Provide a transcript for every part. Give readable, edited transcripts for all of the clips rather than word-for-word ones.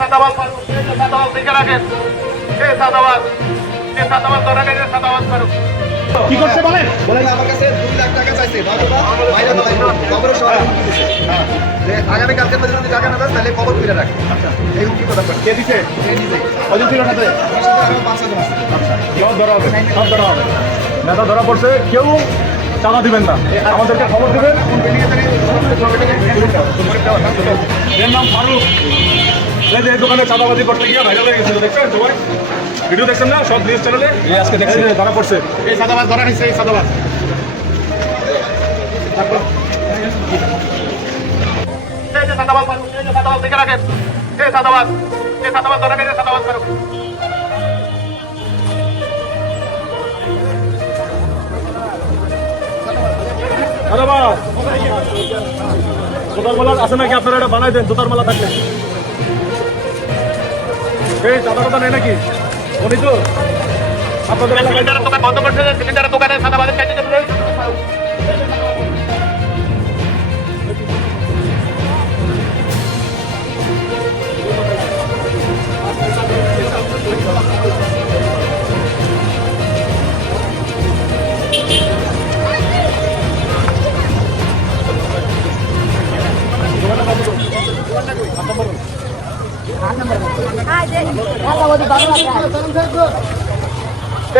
সাদাবাদ দেখে রাখেন। সাদাবাদ ধরা গেছে, সাদাবাদ ফারুক কি করছে বলেন? বলেন আমার কাছে 2 লাখ টাকা চাইছে নতুবা বাইরে কবরের শহরে হুমকি দিছে যে আগামী কালকের মধ্যে যদি টাকা না দেন তাহলে কবর ফিরে রাখে। আচ্ছা, এই হুমকি প্রদান করে কে দিছে? এই নিজে কজন ছিল সাথে? আমার সাথে আরো 5 জন আছে। আচ্ছা, সব ধরা হবে, সব ধরা হবে। নেতা ধরা পড়ছে, কেউ চাঁদা দিবেন না, আমাদেরকে খবর দিবেন। এর নাম ফারুক। এই যে এই দোকানে চাঁদাবাজি করতে গিয়ে ভাইরাল হয়ে গেছিল, দেখছেন সবাই? ভিডিও দেখছেন না সব নিউজ চ্যানেলে? আজকে দেখছি ধরা পড়ছে। এই সাদাবাদ ধরা নিচ্ছে, এই সাদাবাদ দেখে রাখেন। সাদাবাদ ধরা গেছে, সাদাবাদ ফারুক ধন্যবাদ। জুতার মালা আছে নাকি? আপনারা এটা বানাই দেন, জুতার মালা থাকলে। এই চাঁদা কথা নেই নাকি? উনি তো আপনাদের এলাকায় সিলিন্ডারের দোকান বন্ধ করছে, সিলিন্ডারের দোকানে সাদাবাদের চাইতে যাবে।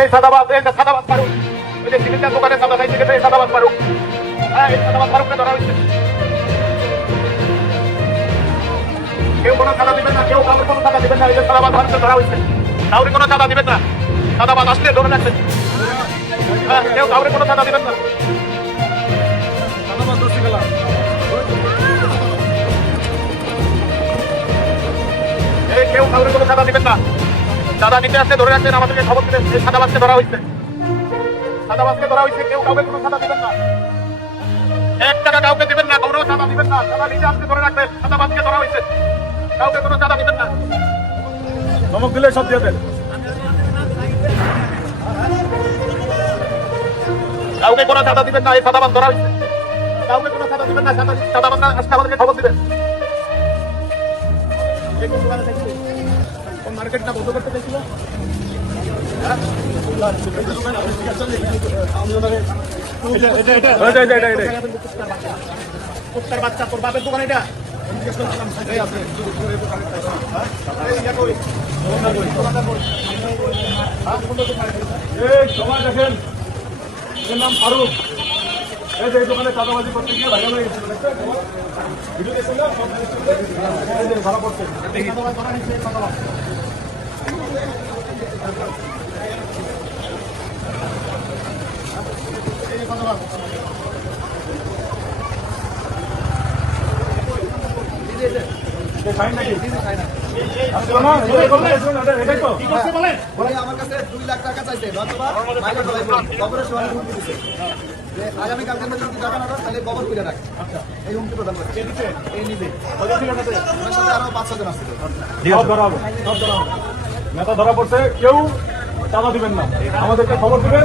এই সাদাবাদ ফারুক, ওই যে সিলিন্ডার দোকানে সাদা খাইতে গেছে, এই সাদাবাদ ফারুক। হ্যাঁ, এই সাদাবাদ ফারুককে ধরা হয়েছে। কেউ কোনো সাদা দিবেন না, কেউ কাউকে কোনো সাদা দিবেন না। এই যে সাদাবাদ ফারুককে ধরা হয়েছে, কাউকে কোনো সাদা দিবেন না। সাদাবাদ আসলে ধরে রাখবেন। হ্যাঁ, কেউ কাউকে কোনো সাদা দিবেন না। ধন্যবাদ দর্শক খেলা। এই কেউ কাউকে কোনো সাদা দিবেন না। সাদা নিতে আসলে ধরে রাখবেন, আমাদেরকে খবর দিবেন। এই সাদাবাদকে ধরা হয়েছে, সাদাবাদকে ধরা হয়েছে। কেউ কাউকে কোনো সাদা দিবেন না, 1 টাকা কাউকে দিবেন না, কোনো সাদা দিবেন না। সাদা নিতে আসলে ধরে রাখবেন, সাদাবাদকে ধরা হয়েছে। কাউকে কোনো সাদা দিবেন না। ধমক দিলে সব দিয়ে দেন। কাউকে কোনো সাদা দিবেন না, এই সাদাবাদ ধরা হয়েছে। কাউকে কোনো সাদা দিবেন না, সাদাবাদ আসলে আমাদেরকে খবর দিবেন। কোন মার্কেটটা বন্ধ করতে চাইছিল? কুত্তার বাচ্চা, তোর বাপের দোকান এটা? এই সবাই দেখেন, এর নাম ফারুক। এই যে এই দোকানে চাঁদাবাজি করতে গিয়ে ভাইরাল হয়ে গেছিল, দেখছেন? ভিডিও দেখছেন না? সব এই যে ধরা পড়ছে। সাইন নাকি? আচ্ছা, না, এটাই তো। কি করছে বলেন? বলেন আমার কাছে 2 লাখ টাকা চাইছে নতুবা বাইরে কবরের শহরে হুমকি দিছে যে আগামী কালকের মধ্যে যদি টাকা না দেন তাহলে কবর ফিরে রাখে। আচ্ছা, এই হুমকি প্রদান করে কে দিচ্ছে? এই নিজে কজন ছিল সাথে? আমার সাথে আরো 5 জন আছে। সব ধরা হবে, সব ধরা হবে। নেতা ধরা পড়ছে, কেউ চাঁদা দিবেন না, আমাদেরকে খবর দিবেন।